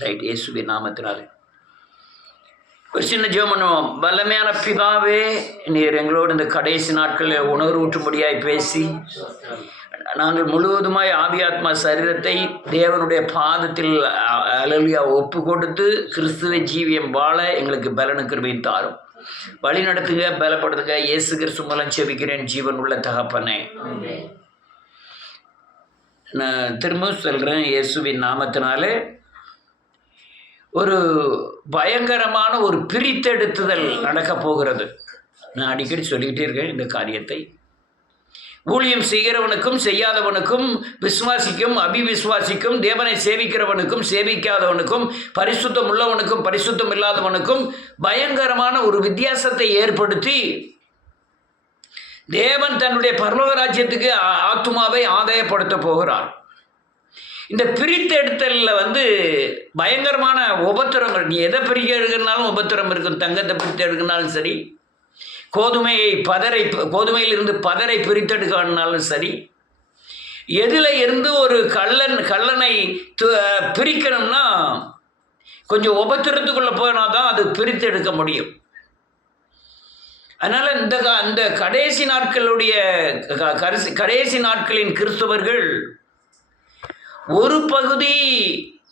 Right, இயேசுவின் நாமத்தினாலே ஒரு சின்ன ஜெபம் பண்ணுவோம். வல்லமையான பிதாவே, நீர் எங்களோடு இந்த கடைசி நாட்களில் உணர்வூற்றும்படியாய் பேசி நாங்கள் முழுவதுமாய் ஆவியாத்மா சரீரத்தை தேவனுடைய பாதத்தில் அலலியா ஒப்பு கொடுத்து கிறிஸ்துவ ஜீவியம் வாழ எங்களுக்கு பலனு கிருபையும் தாரும். வழி நடத்துக, பலப்படுத்துக. இயேசு கிறிஸ்து மூலம் செபிக்கிறேன் ஜீவன் உள்ள தகப்பனே. நான் திரும்ப சொல்கிறேன், இயேசுவின் நாமத்தினாலே ஒரு பயங்கரமான ஒரு பிரித்தெடுத்துதல் நடக்க போகிறது. நான் அடிக்கடி சொல்லிக்கிட்டே இருக்கேன் இந்த காரியத்தை. ஊழியம் செய்கிறவனுக்கும் செய்யாதவனுக்கும், விசுவாசிக்கும் அபிவிசுவாசிக்கும், தேவனை சேவிக்கிறவனுக்கும் சேவிக்காதவனுக்கும், பரிசுத்தம் உள்ளவனுக்கும் பரிசுத்தம் இல்லாதவனுக்கும் பயங்கரமான ஒரு வித்தியாசத்தை ஏற்படுத்தி தேவன் தன்னுடைய பரலோக ராஜ்யத்துக்கு ஆத்துமாவை ஆதாயப்படுத்த போகிறார். இந்த பிரித்தெடுத்தலில் பயங்கரமான உபத்திரங்கள். நீ எதை பிரிக்க எடுக்கிறனாலும் உபத்திரம் இருக்கும். தங்கத்தை பிரித்து எடுக்கிறனாலும் சரி, கோதுமையிலிருந்து பதரை பிரித்தெடுக்கனாலும் சரி, எதில் இருந்து ஒரு கள்ளனை பிரிக்கணும்னா கொஞ்சம் உபத்திரத்துக்குள்ளே போனால் தான் அது பிரித்து எடுக்க முடியும். அதனால் அந்த கடைசி நாட்களின் கிறிஸ்தவர்கள் ஒரு பகுதி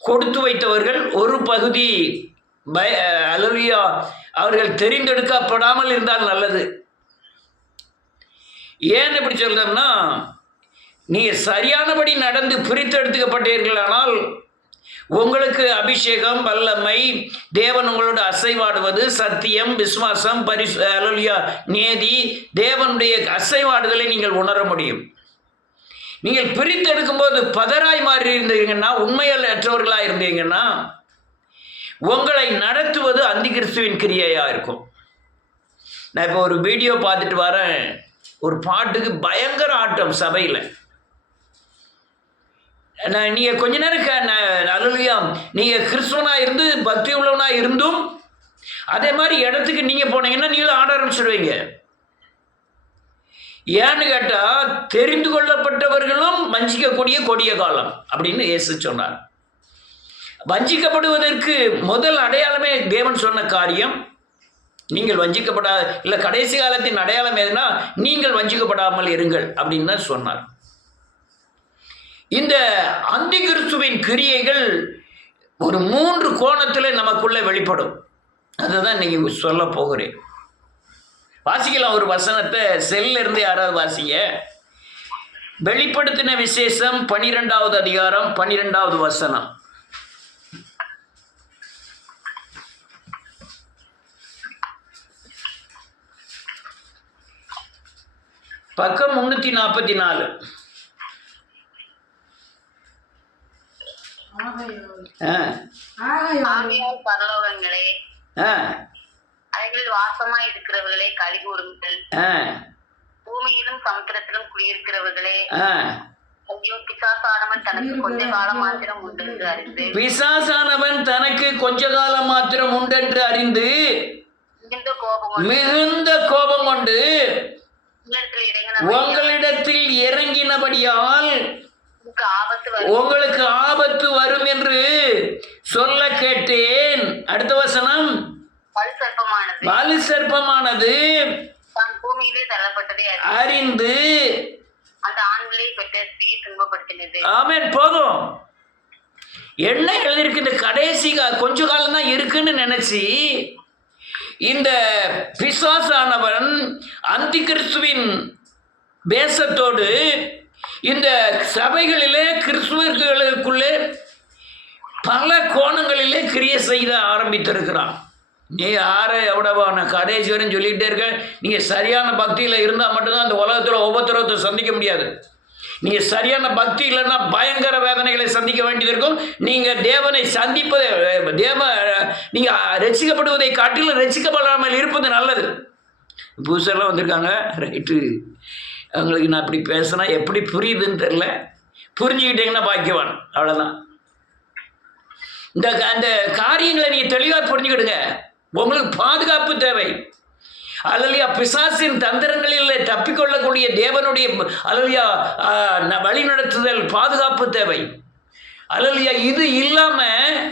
கொடுத்து வைத்தவர்கள், ஒரு பகுதி அவர்கள் தெரிந்தெடுக்கப்படாமல் இருந்தால் நல்லது. ஏன் இப்படி சொல்றோம்னா, நீங்கள் சரியானபடி நடந்து பிரித்தெடுத்துக்கப்பட்டீர்களானால் உங்களுக்கு அபிஷேகம், வல்லமை, தேவன் உங்களோட அசைவாடுவது, சத்தியம், விசுவாசம், நீதி, தேவனுடைய அசைவாடுதலை நீங்கள் உணர முடியும். நீங்கள் பிரித்தெடுக்கும்போது பதராய் மாறி இருந்தீங்கன்னா, உண்மையற்றவர்களாக இருந்தீங்கன்னா, உங்களை நடத்துவது அந்தி கிறிஸ்துவின் கிரியையாக இருக்கும். நான் இப்போ ஒரு வீடியோ பார்த்துட்டு வரேன். ஒரு பாட்டுக்கு பயங்கர ஆட்டம் சபையில். நீங்கள் கொஞ்ச நேரம் அல்லேலூயா, நீங்கள் கிறிஸ்துவனாக இருந்து பக்தி உள்ளவனாக இருந்தும் அதே மாதிரி இடத்துக்கு நீங்கள் போனீங்கன்னா நீங்களும் ஆட ஆரம்பிச்சுடுவீங்க. ஏன்னு கேட்டால், தெரிந்து கொள்ளப்பட்டவர்களும் வஞ்சிக்கக்கூடிய கொடிய காலம் அப்படின்னு இயேசு சொன்னார். வஞ்சிக்கப்படுவதற்கு முதல் அடையாளமே தேவன் சொன்ன காரியம், நீங்கள் வஞ்சிக்கப்படாத இல்லை, கடைசி காலத்தின் அடையாளம் எதுனா நீங்கள் வஞ்சிக்கப்படாமல் இருங்கள் அப்படின்னு தான் சொன்னார். இந்த அந்தி கிறிஸ்துவின் கிரியைகள் ஒரு 3 கோணத்தில் நமக்குள்ளே வெளிப்படும். அதை தான் இன்னைக்கு சொல்ல போகிறேன். வாசிக்கலாம் ஒரு வசனத்தை. செல்ல இருந்து யாராவது வாசிங்க. வெளிப்படுத்தின விசேஷம் 12வது அதிகாரம் 12வது வசனம். பக்கம் 344. பரலோகங்களே, அவைகளில் வாசமாய் இருக்கிறவர்களே களி கூறுங்கள். பூமியிலும் சமுத்திரத்திலும் குடியிருக்கிறவர்களே, ஐயோ, பிசாசானவன் தனக்கு கொஞ்ச காலம் மாத்திரம் உண்டென்று அறிந்து மிகுந்த கோபம் கொண்டு உங்களிடத்தில் இறங்கினபடியால் உங்களுக்கு ஆபத்து வரும் என்று சொல்ல கேட்டேன். அடுத்த வசனம், வலு சர்ப்பமானது பூமியிலே தள்ளப்பட்டதை அறிந்து அந்த ஆண்களை பெற்ற ஸ்திரீயை துன்பப்படுத்தினது. ஆமென். போதும். என்ன எழுதியிருக்கு? இந்த கடைசி கொஞ்ச காலம் தான் இருக்குன்னு நினைச்சு இந்த பிசாசானவன் அந்தி கிறிஸ்துவின் வேஷத்தோடு இந்த சபைகளிலே கிறிஸ்துவர்களுக்குள்ளே பல கோணங்களிலே கிரியை செய்ய ஆரம்பித்திருக்கிறான். நீ யாரை எவ்வளவா நான் கடைசி வரையும் சொல்லிக்கிட்டே இருக்கேன். நீங்கள் சரியான பக்தியில் இருந்தால் மட்டும்தான் அந்த உலகத்தில் ஒவ்வொருத்தரத்தை சந்திக்க முடியாது. நீங்கள் சரியான பக்தி இல்லைன்னா பயங்கர வேதனைகளை சந்திக்க வேண்டியது இருக்கும். நீங்கள் தேவனை சந்திப்பதை நீங்கள் ரசிக்கப்படுவதை காட்டிலும் ரசிக்கப்படாமல் இருப்பது நல்லது. புதுசெல்லாம் வந்திருக்காங்க, ரைட்டு. அவங்களுக்கு நான் இப்படி பேசினா எப்படி புரியுதுன்னு தெரில. புரிஞ்சுக்கிட்டீங்கன்னா பாக்கியவான், அவ்வளோதான். அந்த காரியங்களை நீங்கள் தெளிவாக புரிஞ்சுக்கிடுங்க. உங்களுக்கு பாதுகாப்பு தேவை. அல்லையா, பிசாசின் தந்திரங்களில் தப்பிக்கொள்ளக்கூடிய தேவனுடைய அல்லையா வழி நடத்துதல், பாதுகாப்பு தேவை. அல்லேலூயா. இது இல்லாம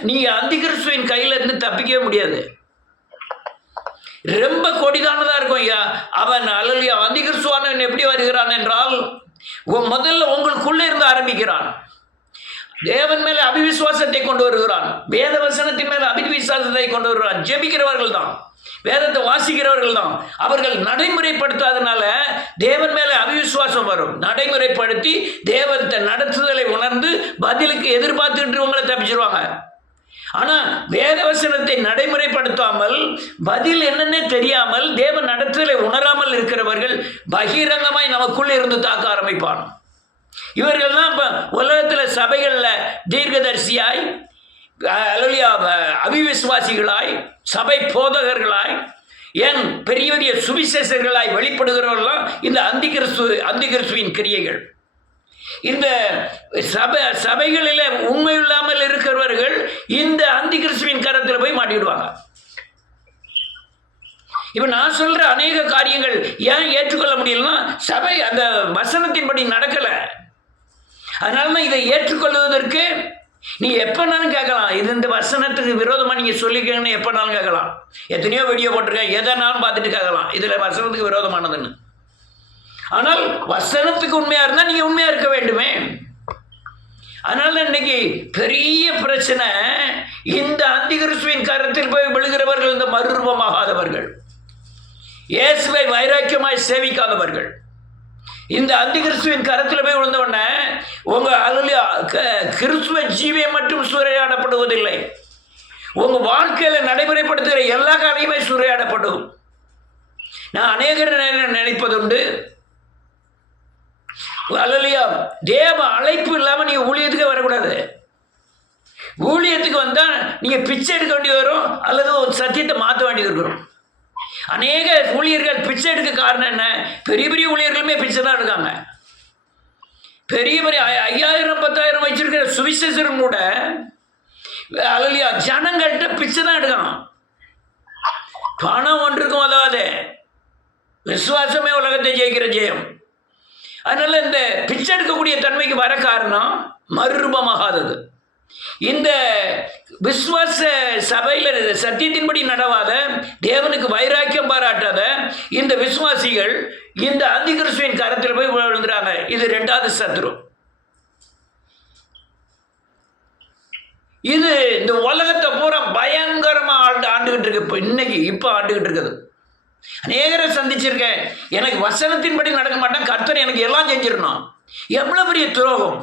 நீங்க அந்திகிறிஸ்துவின் கையில இருந்து தப்பிக்கவே முடியாது. ரொம்ப கொடிதானதா இருக்கும் ஐயா. அவன் அல்லேலூயா அந்திகிறிஸ்துவானவன் எப்படி வருகிறான் என்றால், முதல்ல உங்களுக்குள்ளே இருந்து ஆரம்பிக்கிறான். தேவன் மேல அபிவிசுவாசத்தை கொண்டு வருகிறான். வேத வசனத்தின் மேல அபிவிசுவாசத்தை கொண்டு வருகிறான். ஜெபிக்கிறவர்கள் தான், வேதத்தை வாசிக்கிறவர்கள் தான். அவர்கள் நடைமுறைப்படுத்தாதனால தேவன் மேல அவிசுவாசம் வரும். நடைமுறைப்படுத்தி தேவத்தை நடத்துதலை உணர்ந்து பதிலுக்கு எதிர்பார்த்துட்டு உங்களை தப்பிச்சிருவாங்க. ஆனா வேத வசனத்தை நடைமுறைப்படுத்தாமல் பதில் என்னன்னே தெரியாமல் தேவன் நடத்துதலை உணராமல் இருக்கிறவர்கள் பகிரங்கமாய் நமக்குள்ளே இருந்து தாக்க ஆரம்பிப்பான். இவர்கள் தான் இப்ப உலகத்துல சபைகள்ல தீர்க்கதரிசியாய், அல்லேலூயா அவிவிசுவாசிகளாய், சபை போதகர்களாய், ஏன் பெரிய பெரிய சுவிசேஷர்களாய் வெளிப்படுகிறவர்களாம் இந்த அந்திகிறிஸ்துவின் கிரியைகள். இந்த சபைகளில் உண்மை இல்லாமல் இருக்கிறவர்கள் இந்த அந்திகிறிஸ்துவின் கரத்தில் போய் மாட்டிடுவாங்க. இப்ப நான் சொல்ற அநேக காரியங்கள் ஏன் ஏற்றுக்கொள்ள முடியலன்னா, சபை அந்த வசனத்தின்படி நடக்கல. அதனாலதான் இதை ஏற்றுக்கொள்வதற்கு நீ எப்பனாலும் கேட்கலாம். இது இந்த வசனத்துக்கு விரோதமா நீங்க சொல்லிக்கணும்னு எப்பனாலும் கேட்கலாம். எத்தனையோ வீடியோ போட்டிருக்கேன், எதனாலும் பார்த்துட்டு கேட்கலாம் இதுல வசனத்துக்கு விரோதமானதுன்னு. ஆனால் வசனத்துக்கு உண்மையா இருந்தா நீங்க உண்மையா இருக்க வேண்டுமே. அதனால இன்னைக்கு பெரிய பிரச்சனை, இந்த அந்திகிறிஸ்துவின் கரத்தில் போய் விழுகிறவர்கள் இந்த மறுரூபமாகாதவர்கள், இயேசுவை வைராக்கியமாய் சேவிக்காதவர்கள். இந்த அந்திகிறிஸ்துவின் கரத்தில் போய் விழுந்த உடனே உங்க கிறிஸ்துவ ஜீவியம் மட்டும் சூறையாடப்படுவதில்லை, உங்க வாழ்க்கையில நடைமுறைப்படுத்துகிற எல்லா காரியமே சூறையாடப்படும். நான் அநேகர் நினைப்பதுண்டு, அல்லேலூயா தேவ அழைப்பு இல்லாம நீங்க ஊழியத்துக்கு வரக்கூடாது. ஊழியத்துக்கு வந்தா நீங்க பிச்சை எடுக்க வேண்டியது வரும், அல்லது ஒரு சத்தியத்தை மாற்ற வேண்டியது இருக்கும். அநேக ஊழியர்கள் பிச்சை எடுக்க காரணம் என்ன? பெரிய பெரிய ஊழியர்களுமே பிச்சை தான் எடுக்காங்க. பெரிய பெரிய 5000 10,000 வச்சிருக்கிற சுவிசேஷரும் கூட அல்லேலூயா ஜனங்கள்கிட்ட பிச்சை தான் எடுக்கணும். பணம் ஒன்றுக்கும் அதாவது விசுவாசமே உலகத்தை ஜெயிக்கிற ஜெயம். அதனால இந்த பிச்சை எடுக்கக்கூடிய தன்மைக்கு வர காரணம் மறுரூபமாகாதது. இந்த விசுவாச சபையில் சத்தியத்தின்படி நடவாத, தேவனுக்கு வைராக்கியம் பாராட்டாத இந்த விசுவாசிகள் இந்த அந்திகிறிஸ்துவின் கரத்தில் போய் விழுந்துறாங்க. இது 2வது சத்துரு. இது இந்த உலகத்தை பூரா பயங்கரமா ஆண்டுகிட்டு இருக்கு. இப்ப ஆண்டுகிட்டு இருக்குது. அநேகரை சந்திச்சிருக்கேன். எனக்கு வசனத்தின்படி நடக்க மாட்டேன், கர்த்தர் எனக்கு எல்லாம் செஞ்சிடணும். எவ்வளவு பெரிய துரோகம்!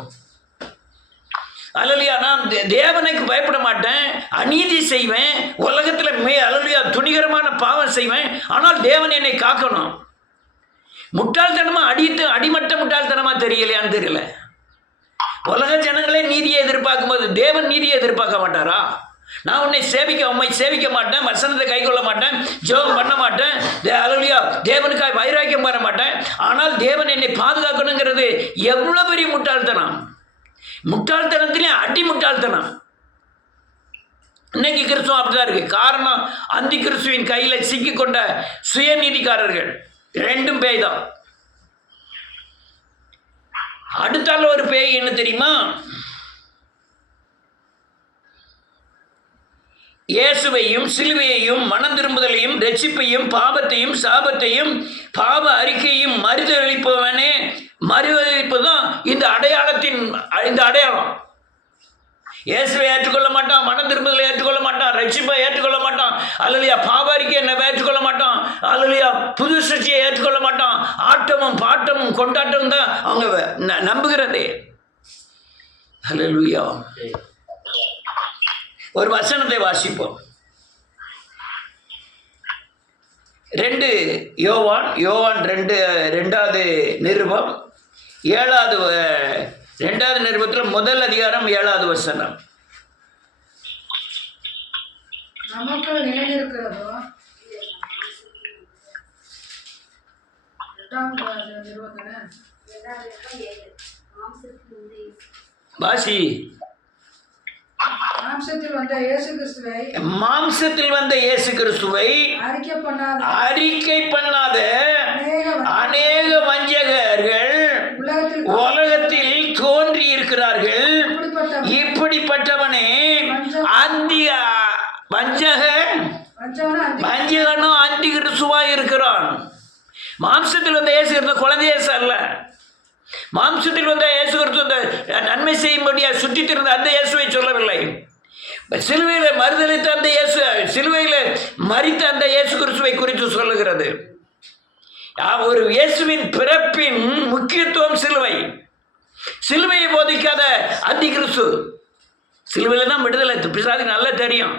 அல்லேலூயா நான் தேவனுக்கு பயப்பட மாட்டேன், அநீதி செய்வேன், உலகத்துல அல்லேலூயா துணிகரமான பாவம் செய்வேன், ஆனால் தேவன் என்னை காக்கணும். முட்டாள்தனமா அடிமட்ட முட்டாள்தனமா தெரியலையான்னு தெரியல. உலக ஜனங்களே நீதியை எதிர்பார்க்கும் போது தேவன் நீதியை எதிர்பார்க்க மாட்டாரா? நான் உன்னை உண்மை சேவிக்க மாட்டேன், வசனத்தை கை கொள்ள மாட்டேன், ஜெபம் பண்ண மாட்டேன், அல்லேலூயா தேவனுக்காக வைராக்கியம் வர மாட்டேன், ஆனால் தேவன் என்னை பாதுகாக்கணுங்கிறது எவ்வளவு பெரிய முட்டாள்தனம்! முட்டாள்தனத்திலே அடி முட்டாள்தனம். இன்னைக்கு கிறிஸ்துவம் அப்படிதான் இருக்கு. காரணம் அந்தி கிறிஸ்துவின் கையில சிக்கிக்கொண்ட சுயநீதிக்காரர்கள் 2 பேய் தான். அடுத்தால ஒரு பேய் என்ன தெரியுமா? இயேசுவையும் சிலுவையையும் மனம் திரும்புதலையும் ரட்சிப்பையும் பாவத்தையும் சாபத்தையும் பாவ அறிக்கையும் மறுதளிப்பவனே. மறுதளிப்பு தான் இந்த அடையாளம். இயேசுவை ஏற்றுக்கொள்ள மாட்டான், மனம் திரும்புதலை ஏற்றுக்கொள்ள மாட்டான், ரட்சிப்பை ஏற்றுக்கொள்ள மாட்டான், அல்லேலூயா பாவ அறிக்கை ஏற்றுக்கொள்ள மாட்டான், அல்லேலூயா புது சக்தியை ஏற்றுக்கொள்ள மாட்டான். ஆட்டமும் பாட்டமும் கொண்டாட்டமும் தான் அவங்க நம்புகிறதே. அல்லேலூயா. ஒரு வசனத்தை வாசிப்போம். 2 யோவான் 2வது நிருபம் 2வது நிருபத்தில் 1 அதிகாரம் 7வது வசனம். நமக்குள் நிலைநிற்கிறதோ வாசி. மாம்சத்தில் வந்த இயேசு கிறிஸ்துவை அறிக்கை பண்ணாத அநேக வஞ்சகர்கள் உலகத்தில் தோன்றி இருக்கிறார்கள். இப்படி இப்படிப்பட்டவனே வஞ்சகனும் அந்தி கிறிஸ்துவா இருக்கிறான். மாம்சத்தில் வந்த இயேசு கிறிஸ்து குழந்தை இயேசு அல்ல. மாம்சத்தில் வந்த இயேசு கிறிஸ்து நன்மை செய்யும்படியா சுற்றித் திரிந்த அந்த இயேசுவை சொல்லவில்லை. சிலுவையில் மறுதலித்த அந்த இயேசு, சிலுவையில் மரித்த அந்த இயேசு கிறிஸ்துவை குறித்து சொல்லுகிறது. ஒரு இயேசுவின் பிறப்பின் முக்கியத்துவம் சிலுவை. சிலுவையை போதிக்காத அந்தி கிறிஸ்து. சிலுவையில் தான் விடுதலை. பிசாசுக்கு நல்லா தெரியும்.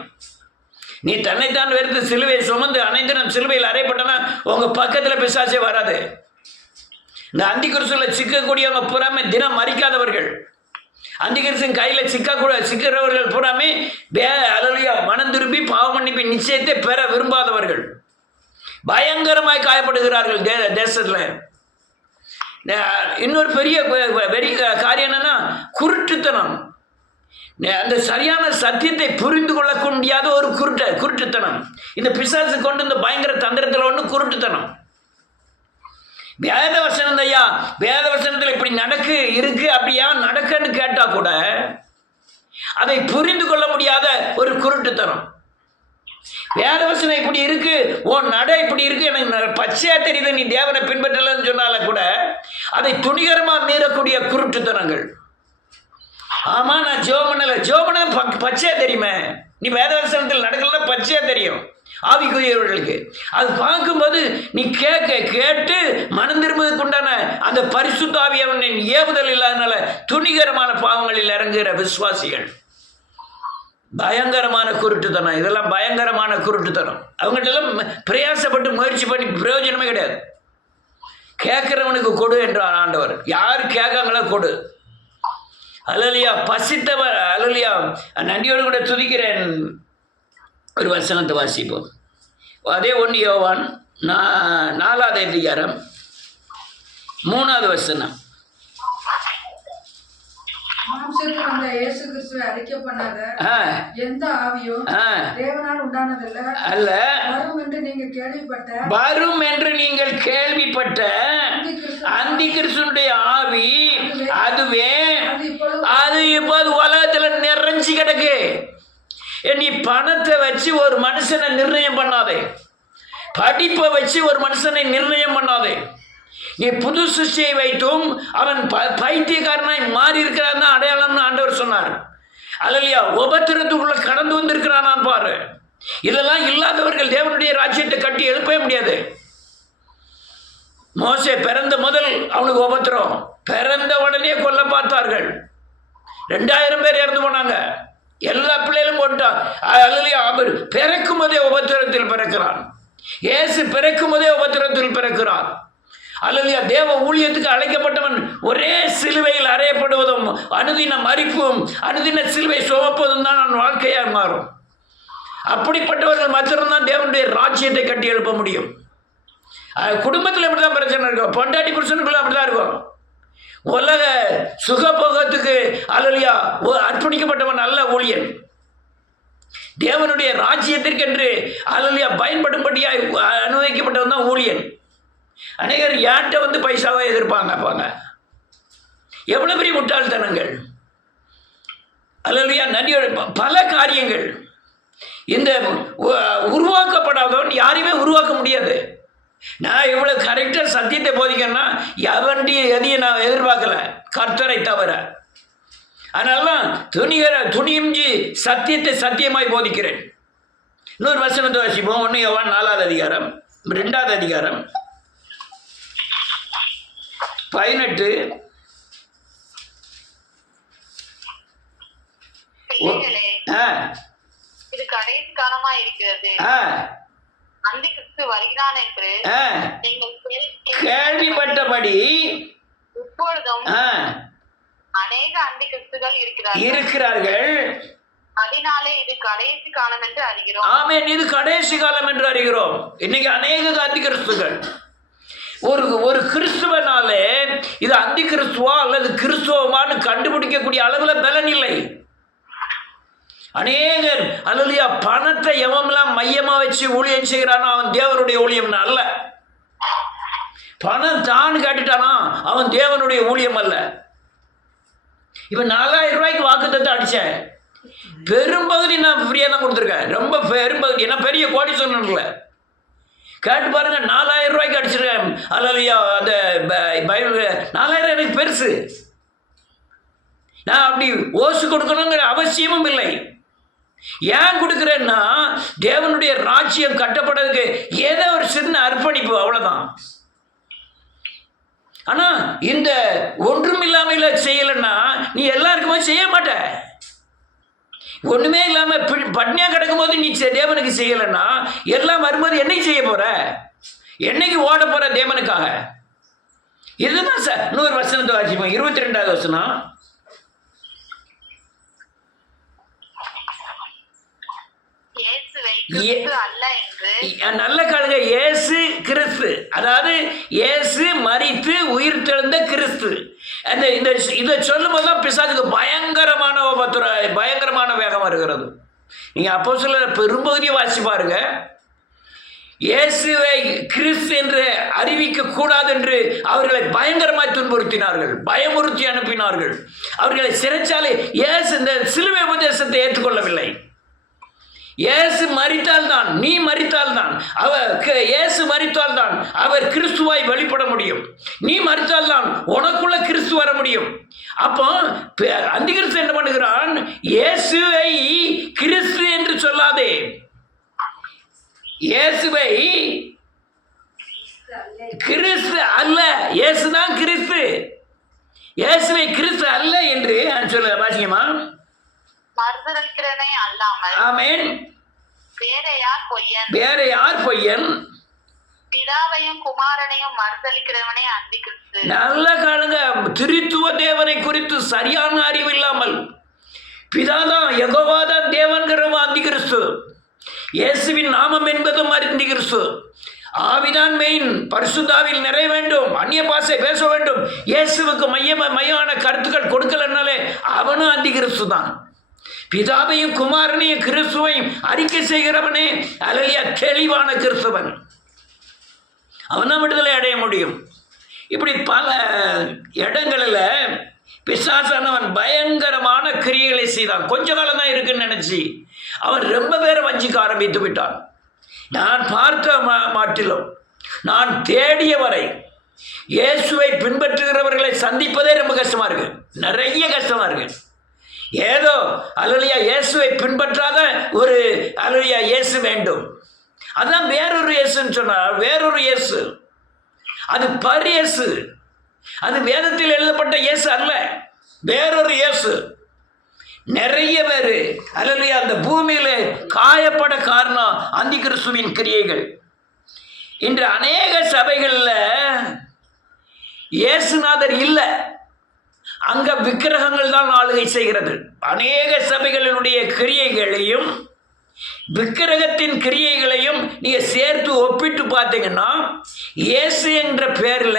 நீ தன்னைத்தான் வெறுத்து சிலுவையை சுமந்து அனைத்து நான் சிலுவையில் அறையப்பட்டனா உங்க பக்கத்தில் பிசாசே வராது. இந்த அந்தி கிறிஸ்துல சிக்கக்கூடியவங்க பூராமே தினம் மறிக்காதவர்கள். அந்தி கிறிஸ்துவின் கையில் சிக்கிறவர்கள் பூராமே அலலியா மனம் திரும்பி பாவ மன்னிப்பு நிச்சயத்தை பெற விரும்பாதவர்கள். பயங்கரமாய் காயப்படுகிறார்கள் தேசத்தில். இன்னொரு பெரிய காரியம் என்னன்னா குருட்டுத்தனம். அந்த சரியான சத்தியத்தை புரிந்து கொள்ள முடியாத ஒரு குருட்டுத்தனம். இந்த பிசாசு கொண்டு இந்த பயங்கர தந்திரத்தில் ஒன்று குருட்டுத்தனம். வேத வசனம் ஐயா, வேத வசனத்தில் இப்படி இருக்கு அப்படியா நடக்குன்னு கேட்டா கூட அதை புரிந்து கொள்ள முடியாத ஒரு குருட்டுத்தனம். வேத வசனம் இப்படி இருக்கு, உன் நடை இப்படி இருக்கு, எனக்கு பச்சையா தெரியுது, நீ தேவனை பின்பற்றலன்னு சொன்னால கூட அதை துணிகரமா மீறக்கூடிய குருட்டுத்தனங்கள். ஆமா நான் ஜோமன பச்சையா தெரியுமே, நீ வேதவசனத்தில் நடக்கலாம் பச்சையா தெரியும் ஆவிக்குரியவர்களுக்கு. அது பார்க்கும்போது நீ கேட்டு மனம் திரும்புவதற்கு உண்டான அந்த பரிசுத்த ஆவியவனின் ஏவுதல் இல்லாதனால துணிகரமான பாவங்களில் இறங்குகிற விசுவாசிகள். பயங்கரமான குருட்டுத்தனம். இதெல்லாம் பயங்கரமான குருட்டுத்தனம். அவங்கள்ட்டெல்லாம் பிரயாசப்பட்டு முயற்சி பண்ணி பிரயோஜனமே கிடையாது. கேட்கிறவனுக்கு கொடு என்றார் ஆண்டவர். யார் கேட்காங்களோ கொடு. அல்லலியா பசித்தவர். அல்லலியா நன்றியோடு கூட துதிக்கிறேன். ஒரு வசனத்தை வாசிப்போம். அதே 1 யோவான் 4வது அதிகாரம் 3வது வசனம். மாம்சத்தில் வந்த இயேசு கிறிஸ்துவை அறிக்கை பண்ணாத எந்த ஆவியும் தேவனால் உண்டானதல்ல அல்ல, வரும் என்று நீங்கள் கேள்விப்பட்ட அந்தி கிறிஸ்துனுடைய ஆவி அதுவே. அது இப்போது உலகத்துல நிறைஞ்சு கிடக்கு. நீ பணத்தை வச்சு ஒரு மனுஷனை நிர்ணயம் பண்ணாதே. படிப்பை வச்சு ஒரு மனுஷனை நிர்ணயம் பண்ணாதே. நீ புது சிருஷ்டியை வைத்தும் அவன் பைத்தியக்காரனாய் மாறி இருக்கிறான் அடையாளம்னு ஆண்டவர் சொன்னார். அல்லையா உபத்திரத்துக்குள்ள கடந்து வந்திருக்கிறான் பாரு. இதெல்லாம் இல்லாதவர்கள் தேவனுடைய ராஜ்யத்தை கட்டி எழுப்பவே முடியாது. மோசே பிறந்த முதல் அவனுக்கு உபத்திரம். பிறந்த உடனே கொல்ல பார்த்தார்கள். 2000 பேர் இறந்து போனாங்க. எல்லா பிள்ளைகளும் போட்டான். அல்லையா அவர் பிறக்கும் போதே உபத்திரத்தில் பிறக்கிறான். இயேசு பிறக்கும் போதே உபத்திரத்தில் பிறக்கிறான். அல்லையா தேவ ஊழியத்துக்கு அழைக்கப்பட்டவன் ஒரே சிலுவையில் அறையப்படுவதும் அனுதின மரிப்பும் அனுதின சிலுவை சுமப்பதும் தான் அவன் வாழ்க்கையாக மாறும். அப்படிப்பட்டவர்கள் மாத்திரம்தான் தேவனுடைய ராஜ்யத்தை கட்டி எழுப்ப முடியும். குடும்பத்தில் எப்படிதான் பிரச்சனை இருக்கும். பொண்டாட்டி புருஷனுக்குள்ள அப்படிதான் இருக்கும். உலக சுகபோகத்துக்கு அல்லையா அர்ப்பணிக்கப்பட்டவன் அல்ல ஊழியன். தேவனுடைய ராஜ்யத்திற்கென்று அல்லையா பயன்படும்படியாய் அனுமதிக்கப்பட்டவன் தான் ஊழியன். அநேகர் யார்கிட்ட வந்து பைசாவை எதிர்பார்ப்பாங்க. எவ்வளவு பெரிய முட்டாள்தனங்கள். அல்லையா நன்றியோட பல காரியங்கள். இந்த உருவாக்கப்படாதவன் யாரையுமே உருவாக்க முடியாது. நான் இவ்வளவு கரெக்டாக சத்தியத்தை போதிக்கிறேன்னா எதையும் நான் எதிர்பார்க்கல, கர்த்தரை தவிர. அதனால துணியின்றி சத்தியத்தை சத்தியமாய் போதிக்கிறேன். இன்னொரு வசனத்தை வாசிப்போம். 1 யோவான் 4வது அதிகாரம் 2வது அதிகாரம் 18. இது கடைசி காலமா இருக்கிறது. அந்தி கிறிஸ்து வருகிறான் என்று நீங்கள் கேள்விப்பட்டபடி இப்பொழுதும் அநேக அந்தி கிறிஸ்துகள் இருக்கிறார்கள். அதனாலே இது கடைசி காலம் என்று அறிகிறோம். ஆமென். இது கடைசி காலம் என்று அறிகிறோம். இன்னைக்கு அநேக அந்தி கிறிஸ்துகள். ஒரு கிறிஸ்துவனாலே இது அந்தி கிறிஸ்துவா அல்லது கிறிஸ்துவமானு கண்டுபிடிக்கக்கூடிய அளவுல பலன் இல்லை. அநேகர் அல்லையா பணத்தை எவெல்லாம் மையமா வச்சு ஊழியம் செய்கிறானோ அவன் தேவனுடைய ஊழியம் அல்ல. பணம் தான் கேட்டுட்டானா அவன் தேவனுடைய ஊழியம் அல்ல. இப்ப 4000 ரூபாய்க்கு வாக்குத்தத்தம் அடிச்சேன். பெரும்பகுதி நான் ஃப்ரீயாக தான் கொடுத்துருக்கேன். ரொம்ப பெரும்பகுதி. ஏன்னா பெரிய கோடீஸ்வரன் இல்லை. கேட்டு பாருங்க, 4000 ரூபாய்க்கு அடிச்சிருக்கேன். அல்லையா அந்த பைபிள் 4000 எனக்கு பெருசு. நான் அப்படி ஓசு கொடுக்கணுங்கிற அவசியமும் இல்லை. ஏன் கொடுக்குறேன்னா, தேவனுடைய ராஜ்யம் கட்டப்படுறதுக்கு ஏதோ ஒரு சின்ன அர்ப்பணிப்பு, அவ்வளோதான். ஆனால் இந்த ஒன்றும் இல்லாமல் செய்யலைன்னா நீ எல்லாருக்குமே செய்ய மாட்ட. ஒன்றுமே இல்லாமல் பட்னியாக கிடக்கும்போது நீ தேவனுக்கு செய்யலைன்னா எல்லாம் வரும்போது என்னைக்கு செய்ய போகிற? என்னைக்கு ஓட போகிற தேவனுக்காக? இதுதான் சார். 100 வசனத்தை வாசிப்போம். 22வது வசனம். நல்ல காலுங்க. இயேசு கிறிஸ்து, அதாவது இயேசு மரித்து உயிர் தெழுந்த கிறிஸ்து. அந்த இதை சொல்லும் போதுதான் பிசாசுக்கு பயங்கரமான வேகம் வருகிறது. நீங்க அப்போஸ்தலர் பெரும்பகுதியை வாசி பாருங்க. இயேசுவை கிறிஸ்து என்று அறிவிக்க கூடாது என்று அவர்களை பயங்கரமாய் துன்புறுத்தினார்கள், பயமுறுத்தி அனுப்பினார்கள். அவர்களை சிறைச்சாலை இயேசு இந்த சிலுவை உபதேசத்தை ஏற்றுக்கொள்ளவில்லை. இயேசு மரித்தால்தான், நீ மரித்தால்தான், இயேசு மரித்தால்தான் அவர் கிறிஸ்துவாய் வெளிப்பட முடியும். நீ மரித்தால்தான் உனக்குள்ள கிறிஸ்து வர முடியும். அப்போ அந்திகிறிஸ்து என்ன பண்ணுகிறான்? இயேசுவை கிறிஸ்து என்று சொல்லாதே, இயேசுவை கிறிஸ்து அல்ல, இயேசுதான் கிறிஸ்து, இயேசுவை கிறிஸ்து அல்ல என்று சொல்ல. வாசிங்கம்மா. மறுதலிக்கிறவனே அல்லாமல் ஆமென் வேற யார் பொய்யன்? பிதாவையும் குமாரனையும் மறுதலிக்கிறவனே அந்திகிறிஸ்து. நல்ல காலங்க. திரித்துவ தேவனை குறித்து சரியான அறிவு இல்லாமல், பிதாதான் யெகோவாதான் தேவன்கிறவன் அந்திகிறிஸ்து. இயேசுவின் நாமம் என்பதும் அந்திகிறிஸ்து. ஆவிதான் மெயின். பரிசுத்தாவில் நிறைய வேண்டும், அந்நிய பாஷை பேச வேண்டும், இயேசுவுக்கு மையமான கருத்துக்கள் கொடுக்கலனாலே அவனும் அந்திகிறிஸ்து தான். பிதாவையும் குமாரனையும் கிறிஸ்துவையும் அறிக்கை செய்கிறவனே அல்லேலூயா தெளிவான கிறிஸ்துவன். அவன் தான் விடுதலை அடைய முடியும். இப்படி பல இடங்களில் பிசாசானவன் பயங்கரமான கிரியைகளை செய்தான். கொஞ்ச காலம் தான் இருக்குன்னு நினைச்சு அவன் ரொம்ப பேரை வஞ்சிக்க ஆரம்பித்து விட்டான். நான் பார்த்த மாட்டிலும், நான் தேடிய வரை இயேசுவை பின்பற்றுகிறவர்களை சந்திப்பதே ரொம்ப கஷ்டமா இருக்கு, நிறைய கஷ்டமா இருக்கு. ஏதோ அல்லேலூயா இயேசுவை பின்பற்றாத ஒரு அல்லேலூயா இயேசு வேண்டும். அதான் வேறொரு இயேசுன்னு சொன்னார். வேறொரு இயேசு, அது பரியேசு, அது வேதத்தில் எழுதப்பட்ட இயேசு அல்ல, வேறொரு இயேசு. நிறைய பேர் அல்லேலூயா அந்த பூமியில காயப்பட காரணம் அந்திகிறிஸ்துவின் கிரியைகள். இன்று அநேக சபைகளில் இயேசுநாதர் இல்லை, அங்க விக்கிரகங்கள் தான் ஆளுகை செய்கிறது. அநேக சபைகளினுடைய கிரியைகளையும் விக்கிரகத்தின் கிரியைகளையும் நீங்க சேர்த்து ஒப்பிட்டு பார்த்தீங்கன்னா, இயேசு என்ற பேர்ல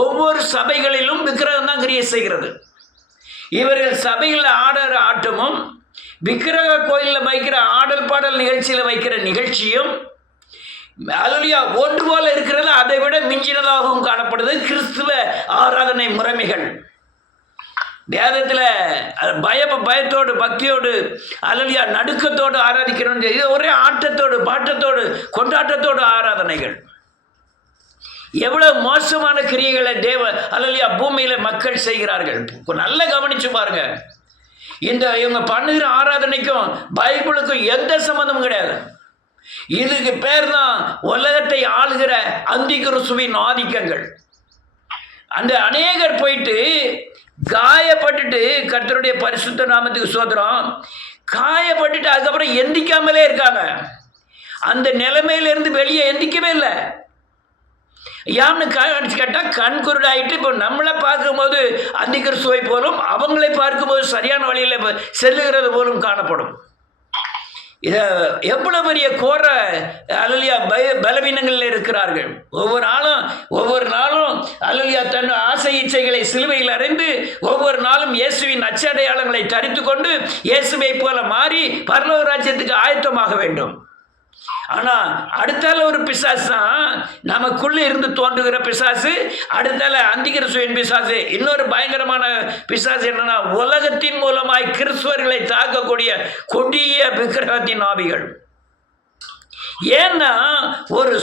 ஒவ்வொரு சபைகளிலும் விக்கிரகம் தான் கிரியை செய்கிறது. இவர்கள் சபையில் ஆடுற ஆட்டமும், விக்கிரக கோயிலில் வைக்கிற ஆடல் பாடல் நிகழ்ச்சியில் வைக்கிற நிகழ்ச்சியும் அல்லேலூயா ஒன்று போல இருக்கிறது. அதை விட மிஞ்சினதாகவும் காணப்படுது கிறிஸ்துவ ஆராதனை முறைமைகள். வேதத்தில் பயத்தோடு பக்தியோடு அல்லேலூயா நடுக்கத்தோடு ஆராதிக்கிறோம். இது ஒரே ஆட்டத்தோடு பாட்டத்தோடு கொண்டாட்டத்தோடு ஆராதனைகள். எவ்வளவு மோசமான கிரியைகளை அல்லேலூயா பூமியில மக்கள் செய்கிறார்கள். நல்லா கவனிச்சு பாருங்க. இவங்க பண்ணுகிற ஆராதனைக்கும் பைபிளுக்கும் எந்த சம்பந்தமும் கிடையாது. இதுக்கு பேர் தான் உலகத்தை ஆளுகிற அந்திகிறிஸ்துவின் ஆதிக்கங்கள். அந்த அநேகர் போயிட்டு காயப்பட்டுட்டு, கர்த்தருடைய பரிசுத்த நாமத்துக்கு ஸ்தோத்திரம், காயப்பட்டுட்டு அதுக்கப்புறம் எந்திக்காமலே இருக்காங்க. அந்த நிலைமையிலிருந்து வெளியே எந்திக்கவே இல்லை. யான்னு கேட்டால் கண் குருடாயிட்டு இப்போ நம்மளை பார்க்கும்போது அந்திகிறிஸ்துவை போலும், அவங்களை பார்க்கும்போது சரியான வழியில் செல்லுகிறது போலும் காணப்படும். இதை எவ்வளோ பெரிய கோர அல்லேலூயா பலவீனங்களில் இருக்கிறார்கள். ஒவ்வொரு நாளும் அல்லேலூயா தன் ஆசை இச்சைகளை சிலுவையில் அறைந்து ஒவ்வொரு நாளும் இயேசுவின் அச்சடையாளங்களை தரித்து கொண்டு இயேசுவை போல மாறி பரலோக ராஜ்யத்துக்கு ஆயத்தமாக வேண்டும். ஆனால் அடுத்தால ஒரு பிசாசு தான் நமக்குள்ளே இருந்து தோன்றுகிற பிசாசு. அடுத்தால அந்திகிறிஸ்துவின் பிசாசு. இன்னொரு பயங்கரமான பிசாசு என்னன்னா, உலகத்தின் மூலமாய் கிறிஸ்துவர்களை தாக்கக்கூடிய கொடிய விக்கிரகத்தின் ஆவிகள். ஏன்னா ஒரு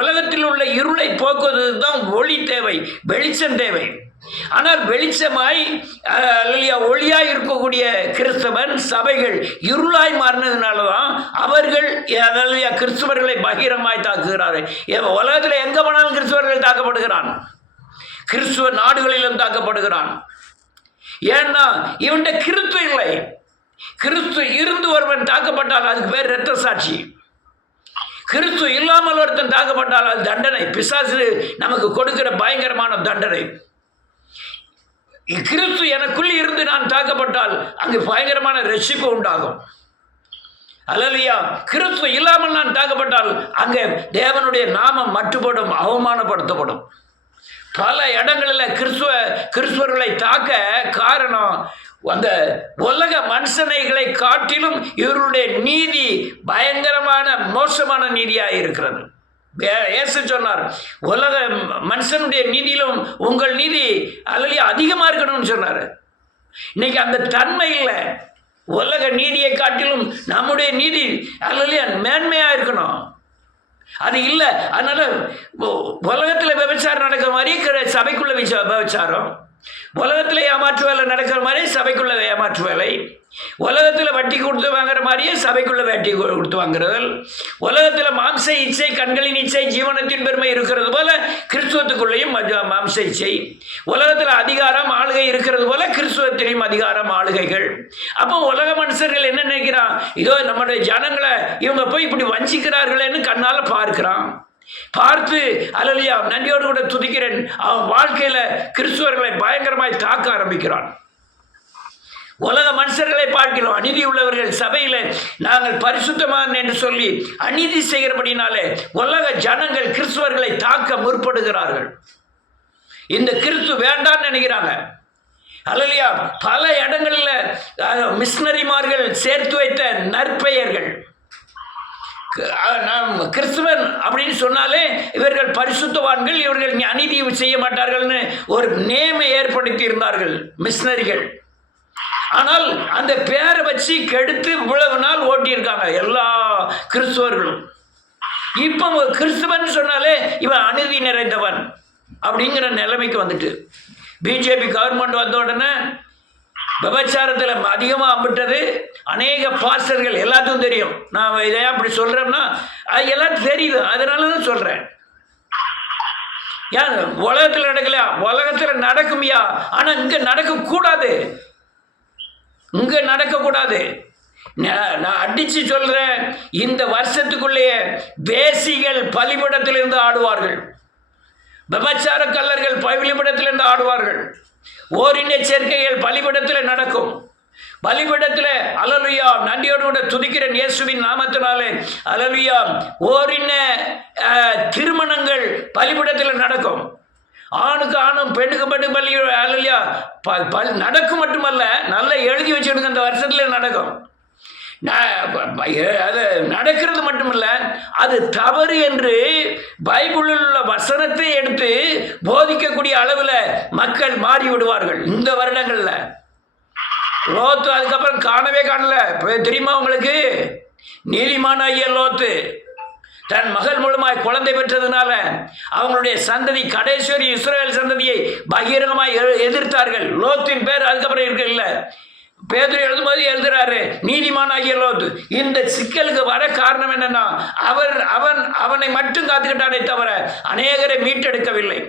உலகத்தில் உள்ள இருளை போக்குவதற்கு தான் ஒளி தேவை, வெளிச்சம் தேவை. ஆனால் வெளிச்சமாய் ஒளியாய் இருக்கக்கூடிய கிறிஸ்தவன் சபைகள் இருளாய் மாறினதுனால தான் அவர்கள் கிறிஸ்தவர்களை பகிரமாய் தாக்குகிறார்கள். உலகத்தில் எங்கே போனாலும் கிறிஸ்தவர்கள் தாக்கப்படுகிறான், கிறிஸ்துவ நாடுகளிலும் தாக்கப்படுகிறான். ஏன்னா இவன்ட கிறிஸ்து இல்லை. கிறிஸ்து இருந்து ஒருவன் தாக்கப்பட்டால் அதுக்கு பேர் இரத்த சாட்சி. கிறிஸ்து இல்லாமல் ஒருத்தன் தாக்கப்பட்டால் அது தண்டனை. பிசாசு நமக்கு கொடுக்கிற பயங்கரமான தண்டனை. கிறிஸ்து எனக்குள்ளே இருந்து நான் தாக்கப்பட்டால் அங்கு பயங்கரமான ரட்சிப்பு உண்டாகும். அல்லேலூயா. கிறிஸ்து இல்லாமல் நான் தாக்கப்பட்டால் அங்கே தேவனுடைய நாமம் மட்டுப்படும், அவமானப்படுத்தப்படும். பல இடங்களில் கிறிஸ்துவர்களை தாக்க காரணம் அந்த உலக மனுஷனைகளை காட்டிலும் இவருடைய நீதி பயங்கரமான மோசமான நீதியாக இருக்கிறது. இயேசு சொன்னார், உலக மனுஷனுடைய நீதியிலும் உங்கள் நீதி அதிகமாக இருக்கணும்னு சொன்னார். இன்னைக்கு அந்த தன்மை இல்லை. உலக நீதியை காட்டிலும் நம்முடைய நீதி மேன்மையாக இருக்கணும், அது இல்லை. அதனால உலகத்தில் விபச்சாரம் நடக்கிற மாதிரி சபைக்குள்ள விபச்சாரம், உலகத்தில் ஏமாற்று வேலை நடக்கிற மாதிரி சபைக்குள்ள ஏமாற்று வேலை, உலகத்தில் வட்டி கொடுத்து வாங்குற மாதிரியே சபைக்குள்ள வட்டி கொடுத்து வாங்குறது, உலகத்தில் மாம்ச இச்சை, கண்களின் இச்சை, ஜீவனத்தின் பெருமை இருக்கிறது போல கிறிஸ்துவத்துக்குள்ளேயும் மாம்ச இச்சை, உலகத்தில் அதிகாரம் ஆளுகை இருக்கிறது போல கிறிஸ்துவத்திலையும் அதிகாரம் ஆளுகைகள். அப்போ உலக மனுஷர்கள் என்ன நினைக்கிறான், இதோ நம்முடைய ஜனங்களை இவங்க போய் இப்படி வஞ்சிக்கிறார்களேன்னு கண்ணால் பார்க்கிறான். பார்த்து அல்லேலூயா நன்றியோடு கூட துதிக்கிறேன், அவன் வாழ்க்கையில கிறிஸ்துவர்களை பயங்கரமாய் தாக்க ஆரம்பிக்கிறான். உலக மனுஷர்களை பார்க்கிறோம், அநீதி உள்ளவர்கள் சபையில நாங்கள் பரிசுத்தமான என்று சொல்லி அநீதி செய்கிறபடினாலே உலக ஜனங்கள் கிறிஸ்துவர்களை தாக்க முற்படுகிறார்கள். இந்த கிறிஸ்து வேண்டான்னு நினைக்கிறாங்க. அல்லேலூயா. பல இடங்களில் மிஷனரிமார்கள் சேர்த்து வைத்த நற்பெயர்கள், கிறிஸ்துவன் அப்படின்னு சொன்னாலே இவர்கள் பரிசுத்தவான்கள், இவர்கள் அநீதி செய்ய மாட்டார்கள்னு ஒரு நேமை ஏற்படுத்தி இருந்தார்கள் மிஷனரிகள். ஆனால் அந்த பேரை வச்சு கெடுத்து இவ்வளவு நாள் ஓட்டியிருக்காங்க எல்லா கிறிஸ்துவர்களும். இப்போ கிறிஸ்துவன் சொன்னாலே இவன் அநீதி நிறைந்தவன் அப்படிங்கிற நிலைமைக்கு வந்துட்டு பிஜேபி கவர்மெண்ட் வந்த உடனே விபச்சாரத்தில் அதிகமாக அம்பிட்டது. அநேக பாஸ்டர்கள் எல்லாத்துக்கும் தெரியும். நான் இதை அப்படி சொல்கிறேன்னா அது எல்லாத்துக்கும் தெரியுது, அதனால தான் சொல்கிறேன். ஏன் உலகத்தில் நடக்கலையா? உலகத்தில் நடக்கும்யா, ஆனால் இங்கே நடக்கக்கூடாது, இங்கே நடக்கக்கூடாது. நான் அடித்து சொல்கிறேன், இந்த வருஷத்துக்குள்ளேயே வேசிகள் பலிபீடத்திலிருந்து ஆடுவார்கள், விபச்சார கல்லர்கள் பலிபீடத்திலிருந்து ஆடுவார்கள், ஓரின சேர்க்கைகள் பலிபீடத்தில் நடக்கும். பலிபீடத்தில் அல்லேலூயா நன்றியோடு கூட துதிக்கிறேன் இயேசுவின் நாமத்தினாலே. அல்லேலூயா. ஓரின திருமணங்கள் பலிபீடத்தில் நடக்கும். ஆணுக்கு ஆணும் பெண்ணுக்கு பெண்ணு பள்ளி அல்லேலூயா நடக்கும். மட்டுமல்ல, நல்லா எழுதி வச்சுடுங்க, இந்த வருஷத்துல நடக்கும். அது நடக்கிறது மட்டுமல்ல, அது தவறு என்று பைபிளில் உள்ள வசனத்தை எடுத்து போதிக்கக்கூடிய அளவில் மக்கள் மாறி விடுவார்கள் இந்த வருடங்களில். லோத்து அதுக்கப்புறம் காணவே காணல. தெரியுமா உங்களுக்கு? நீதிமான ஐயா லோத்து தன் மகள் மூலமாய் குழந்தை பெற்றதுனால அவங்களுடைய சந்ததி கடைசி இஸ்ரவேல் சந்ததியை பகிரங்கமாய் எதிர்த்தார்கள். லோத்தின் பேர் அதுக்கப்புறம் இருக்கல. பேதுரு எழுதும்போது எழுதுறாரு நீதிமானாகிய லோத்து. இந்த சிக்கலுக்கு வர காரணம் என்னன்னா, அவனை மட்டும் காத்துக்கிட்டானே தவிர அநேகரை மீட்டெடுக்கவில்லை.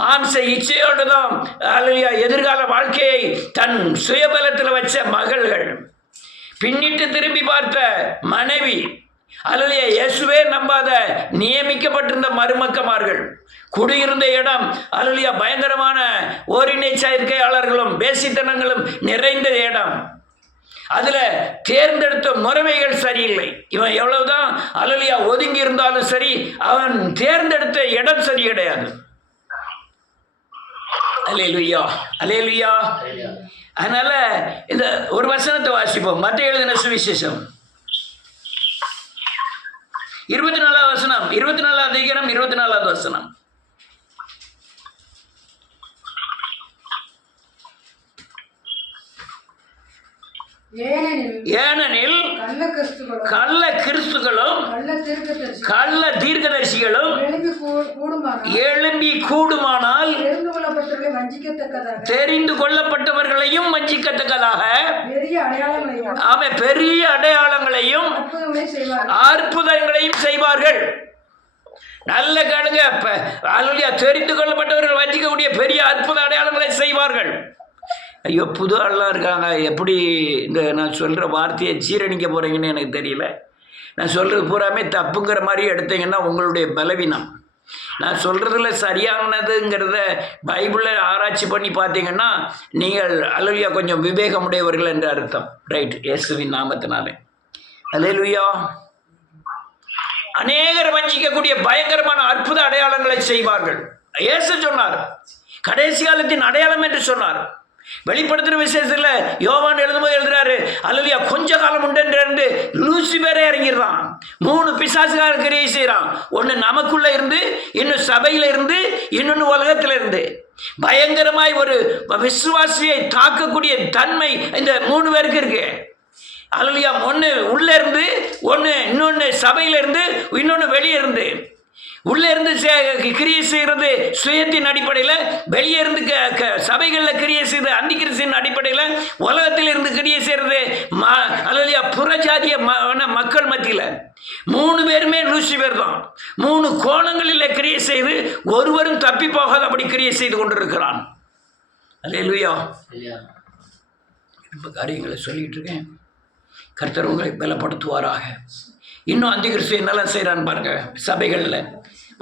மாம்ச இச்சையோடு தான் எதிர்கால வாழ்க்கையை தன் சுயபலத்தில் வச்ச மகள்கள், பின்னிட்டு திரும்பி பார்த்த மனைவி, அல்லையா இயேசுவே நம்பாத நியமிக்கப்பட்டிருந்த மருமக்கமார்கள், குடியிருந்த இடம் அல்லையா பயங்கரமான ஓரினை சேர்க்கையாளர்களும் பேசித்தனங்களும் நிறைந்த இடம். அதில் தேர்ந்தெடுத்த முறைமைகள் சரியில்லை. இவன் எவ்வளவுதான் அல்லையா ஒதுங்கி இருந்தாலும் சரி, அவன் தேர்ந்தெடுத்த இடம் சரி கிடையாது. அல்லேலூயா, அல்லேலூயா. அதனால இந்த ஒரு வசனத்தை வாசிப்போம். மத்தேயு எழுதின சுவிசேஷம் 24வது வசனம், 24வது அதிகாரம் 24வது வசனம். ஏனெனில் கள்ள கிறிஸ்துகளும் கள்ள தீர்க்கதரிசிகளும் எழும்பி கூடுமானால் தெரிந்து கொள்ளப்பட்டவர்களையும் வஞ்சிக்கத்தக்கதாக பெரிய அடையாளங்களையும் அற்புதங்களையும் செய்வார்கள். நல்ல கேளுங்க, தெரிந்து கொள்ளப்பட்டவர்கள் வஞ்சிக்கக்கூடிய பெரிய அற்புத அடையாளங்களை செய்வார்கள். ஐயோ, புது ஆள்லாம் இருக்காங்க, எப்படி இந்த நான் சொல்கிற வார்த்தையை ஜீரணிக்க போகிறீங்கன்னு எனக்கு தெரியல. நான் சொல்கிறது பூராமே தப்புங்கிற மாதிரி எடுத்தீங்கன்னா உங்களுடைய பலவீனம். நான் சொல்கிறதுல சரியானதுங்கிறத பைபிளில் ஆராய்ச்சி பண்ணி பார்த்தீங்கன்னா நீங்கள் அல்லேலூயா கொஞ்சம் விவேகமுடையவர்கள் என்று அர்த்தம். ரைட், இயேசுவின் நாமத்தினாலே அல்லேலூயா. அநேகர் வஞ்சிக்கக்கூடிய பயங்கரமான அற்புத அடையாளங்களை செய்வார்கள். இயேசு சொன்னார், கடைசி காலத்தின் அடையாளம் என்று சொன்னார். வெளிப்படுத்துகிற விசேஷத்தில் யோவான் எழுதும்போது எழுதுறாரு, அல்லேலூயா, கொஞ்ச காலம் உண்டு லூசிபரே இறங்கிடுறான். 3 பிசாசுகள் கிரியை செய்கிறான். ஒன்று நமக்குள்ள இருந்து, இன்னும் சபையில் இருந்து, இன்னொன்று உலகத்தில் இருந்து. பயங்கரமாய் ஒரு விசுவாசியை தாக்கக்கூடிய தன்மை இந்த 3 பேருக்கு இருக்கு. அல்லேலூயா. ஒன்று உள்ளே இருந்து, இன்னொன்று சபையில் இருந்து, இன்னொன்று வெளியே இருந்து. உள்ளே இருந்து கிரியை செய்கிறது சுயத்தின் அடிப்படையில், வெளியே இருந்து சபைகளில் கிரியை செய்து அந்திகிறிஸ்தின் அடிப்படையில், உலகத்தில் இருந்து கிரியை செய்கிறது அல்லேலூயா புறஜாதிய மக்கள் மத்தியில். 3 பேருமே லூசிபர் தான். 3 கோணங்களில் கிரியை செய்து ஒருவரும் தப்பி போகாத அப்படி கிரியை செய்து கொண்டிருக்கிறான். அல்லேலூயா. ரொம்ப காரியங்களை சொல்லிட்டு இருக்கேன். கர்த்தர் உங்களை பலப்படுத்துவாராக. இன்னும் அந்திகிறிஸ்து என்னெல்லாம் செய்கிறான்னு பாருங்க. சபைகளில்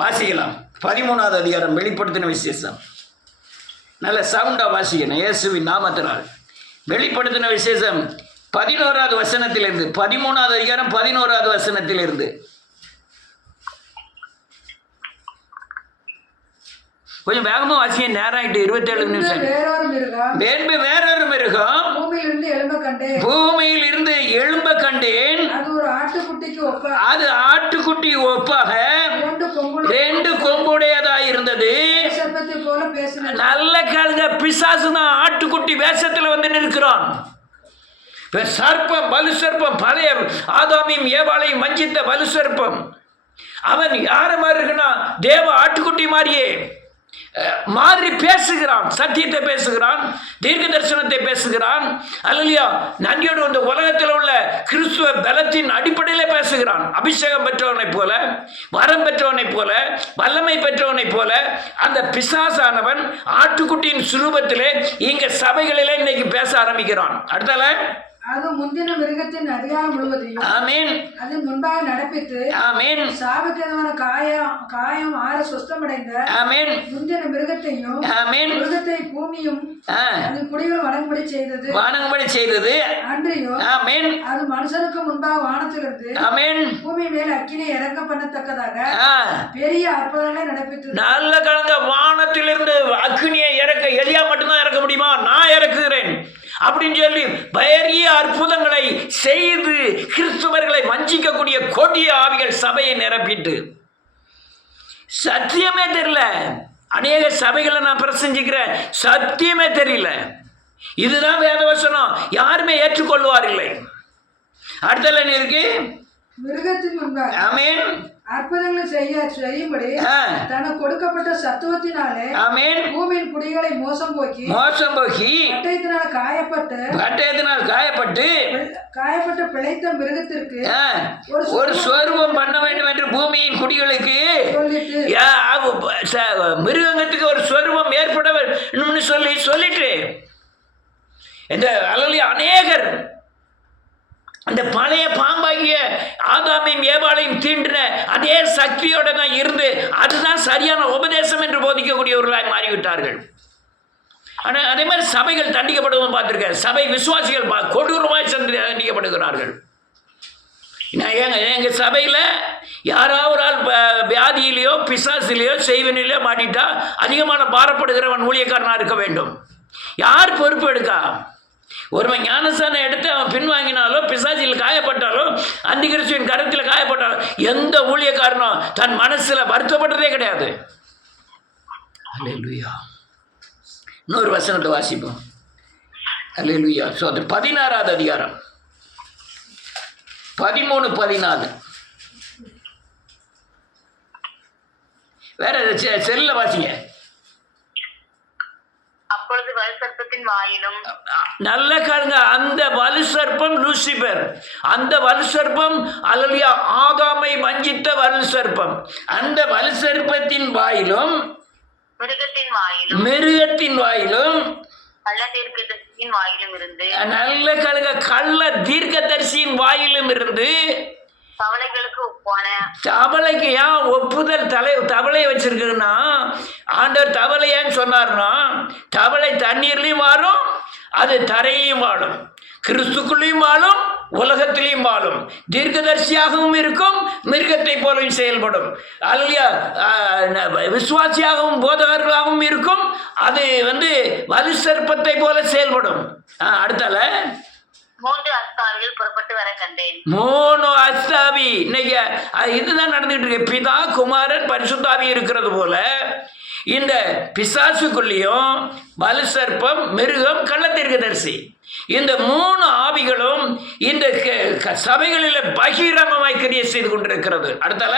வாசிக்கலாம். 13வது அதிகாரம் வெளிப்படுத்தின விசேஷம். நல்ல சவுண்டாக வாசிக்கணும் இயேசுவின் நாமத்தினால். வெளிப்படுத்தின விசேஷம் 11வது வசனத்திலிருந்து, 13வது அதிகாரம் 11வது வசனத்திலிருந்து. கொஞ்சம் வேகமாக வாசிக்க, நேரம் ஆகிட்டு 27 நிமிஷம். வேறொரு மிருகம் பூமியில் இருந்து எழும்ப கண்டேன். அது ஆட்டுக்குட்டி ஒப்பாக 2 கொம்புடையதாக இருந்தது. நல்ல கேளுங்க, பிசாசு தான் ஆட்டுக்குட்டி வேஷத்தில் வந்து நிற்கிறான். சர்ப்பம், வலு சர்ப்பம், பழைய ஆதாமையும் ஏவாளையும் வஞ்சித்த வலு சர்ப்பம். அவன் யார மாதிரி இருக்குன்னா தேவ ஆட்டுக்குட்டி மாதிரியே மாறி பேசுகிறான். சத்தியத்தை பேசுகிறான், தீர்க்க தரிசனத்தை பேசுகிறான். அல்லேலூயா. நன்றியோடு இந்த உலகத்தில் உள்ள கிறிஸ்துவ பலத்தின் அடிப்படையில் பேசுகிறான். அபிஷேகம் பெற்றவனைப் போல, வரம் பெற்றவனைப் போல, வல்லமை பெற்றவனைப் போல அந்த பிசாசானவன் ஆட்டுக்குட்டியின் சுரூபத்திலே இங்க சபைகளிலே இன்னைக்கு பேச ஆரம்பிக்கிறான். அடுத்தால அது முந்தின மிருகத்தின் அதிகாரம் முழுவதையும் ஆமென் அதன் முன்பாக நடப்பித்து ஆமென் சாபக்கேதுவான காயம் ஆற சுஸ்தமடைந்த ஆமென் முந்தின மிருகத்தையும் ஆமென் மிருகத்தை பூமியும் அதன் குடிகள் வணங்கும்படி செய்தது அன்றையும் ஆமென் அது மனுஷனுக்கு முன்பாக வானத்திலிருந்து ஆமென் பூமி மேல் அக்கினி இறக்க பண்ணத்தக்கதாக பெரிய அற்புதங்களை நடப்பித்து. நல்ல கலந்த வானத்திலிருந்து அக்கினியை இறக்க எலியா மட்டும்தான் இறக்க முடியுமா? நான் இறக்குகிறேன் அப்படின்னு சொல்லி பெரிய அற்புதங்களை செய்து கிறிஸ்துவர்களை வஞ்சிக்கக்கூடிய கொடிய ஆவிகள் சபையை நிரப்பிட்டு சத்தியமே தெரியல. அநேக சபைகளை நான் பிரசங்கிக்கிறேன், சத்தியமே தெரியல. இதுதான் வேதவசனம், யாருமே ஏற்றுக்கொள்வார் இல்லை. அடுத்த இருக்கு மிருகத்தின் முன்பாக ஆமென் அற்புதங்களை செய்யும்படி தனக்கு கொடுக்கப்பட்ட சத்துவத்தினாலே ஆமென் பூமியின் குடிகளை மோசம் போக்கி பட்டயத்தினால் காயப்பட்டு பிழைத்த மிருகத்திற்கு ஒரு சொரூபம் பண்ண வேண்டும் என்று பூமியின் குடிகளுக்கு மிருகத்துக்கு ஒரு சொரூபம் ஏற்பட வேண்டும்னு சொல்லிட்டு இந்த அல்லேலூயா அநேகர் அந்த பழைய பாம்பாகிய ஆதாமையும் ஏவாளையும் தீண்டின அதே சக்தியோட தான் இருந்து அதுதான் சரியான உபதேசம் என்று போதிக்கக்கூடியவர்களாய் மாறிவிட்டார்கள். ஆனால் அதே மாதிரி சபைகள் தண்டிக்கப்படுவதும் பார்த்துருக்கேன். சபை விசுவாசிகள் கொடூரமாய் தண்டிக்கப்படுகிறார்கள். எங்கள் சபையில் யாராவது ஒரு ஆள் வியாதியிலையோ பிசாசிலேயோ செய்வனிலையோ மாட்டிட்டா அதிகமான பாரப்படுகிறவன் ஊழியக்காரனாக இருக்க வேண்டும். யார் பொறுப்பு எடுக்கா? ஒருவன் ஞானஸ்தானம் எடுத்து அவன் பின்வாங்கினாலோ பிசாசில் காயப்பட்டாலோ அந்திகிறிஸ்துவின் கரத்தில் காயப்பட்டாலோ எந்த ஊழியக்காரனும் தன் மனசில் வருத்தப்பட்டதே கிடையாது. அல்லேலூயா. இன்னொரு வசனத்தை வாசிப்போம். அல்லேலூயா. ஸோ அது 16வது அதிகாரம் 13-14. வேற செல்ல வாசிங்க. அப்பொழுது வலுசர்ப்பத்தின் வாயிலும், நல்ல காலங்க, அந்த வலுசர்ப்பம் லூசிபர், அந்த வலுசர்ப்பம் அல்லேலூயா ஆதாமை வஞ்சித்த வலுசர்ப்பம், அந்த வலுசர்ப்பத்தின் வாயிலும் மிருகத்தின் வாயிலும் கள்ள தீர்க்கதரிசியின் வாயிலும் இருந்து, நல்ல காலங்க, கள்ள தீர்க்கதரிசியின் வாயிலும் இருந்து தவளைகளுக்கு ஒப்பான, தவளைக்கு ஏன் ஒப்புதல் தவளையை வச்சிருக்குன்னா, ஆண்டவர் தவளையான்னு சொன்னார்னா, தவளை தண்ணீர்லையும் வாழும், அது தரையிலையும் வாழும், கிறிஸ்துக்குள்ளேயும் வாழும், உலகத்திலையும் வாழும், தீர்க்கதரிசியாகவும் இருக்கும், மிருகத்தை போலவும் செயல்படும். அல்லேலூயா. விசுவாசியாகவும் போதகர்களாகவும் இருக்கும், அது வலுசர்ப்பத்தை போல செயல்படும். அடுத்தால 3 அஸ்தாவிகள் புறப்பட்டு வர கண்டேன். 3 அஸ்தாவி. இன்னைக்கு இதுதான் நடந்துகிட்டு இருக்கு. பிதா, குமாரன், பரிசுத்தாவி இருக்கிறது போல இந்த பிசாசுக்குள்ளேயும் வலுசர்ப்பம், மிருகம், கள்ளத்தீர்க்கதரிசி, இந்த 3 ஆவிகளும் இந்த சபைகளில் பகிரங்கமாய் கிரியை செய்து கொண்டிருக்கிறது. அடுத்தால